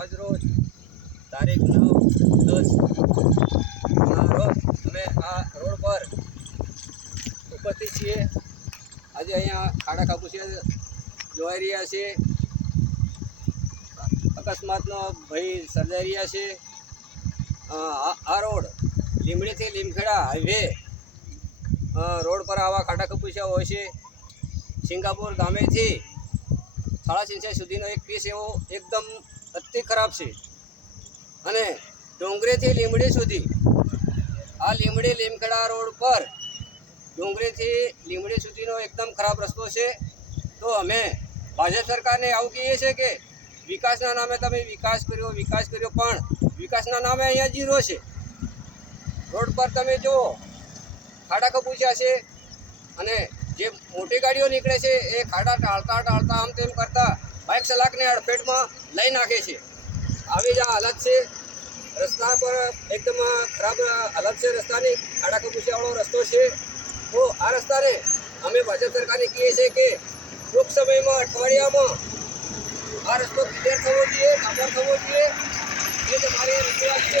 આજરોજ તારીખ નવ, દસ ના રોજ અમે આ રોડ પર ઉપસ્થિત છીએ. આજે અહીંયા ખાડા ખાપુસિયા જોવાઈ રહ્યા છે. અકસ્માતનો ભય સર્જાઈ રહ્યા છે. આ આ રોડ લીમડીથી લીમખેડા હાઈવે રોડ પર આવા ખાડા ખપુસિયા હોય છે. સિંગાપુર ગામેથી સાડા સિંચાઈ સુધીનો એક પીસ એવો એકદમ અતિ ખરાબ છે. અને ડુંગરીથી લીમડી સુધી, આ લીમડી લીમખેડા રોડ પર ડુંગરીથી લીમડી સુધીનો એકદમ ખરાબ રસ્તો છે. તો અમે ભાજપ સરકારને આવું કહીએ છીએ કે વિકાસના નામે તમે વિકાસ કર્યો વિકાસ કર્યો, પણ વિકાસના નામે અહીંયા જીરો છે. રોડ પર તમે જુઓ, ખાડા કપૂચ્યા છે અને જે મોટી ગાડીઓ નીકળે છે એ ખાડા ટાળતા ટાળતા આમ તેમ કરતા બાઇક સલાકને અડફેટમાં લઈ નાખે છે. આવી જ આ હાલત છે. રસ્તા પર એકદમ ખરાબ હાલત છે રસ્તાની. ખાડા કબૂચિયાવાળો રસ્તો છે. તો આ રસ્તાને અમે ભાજપ સરકારને કહીએ છીએ કે ટૂંક સમયમાં અઠવાડિયામાં આ રસ્તો ક્લિયર થવો જોઈએ ડામર થવો જોઈએ. એ તમારી રજૂઆત છે.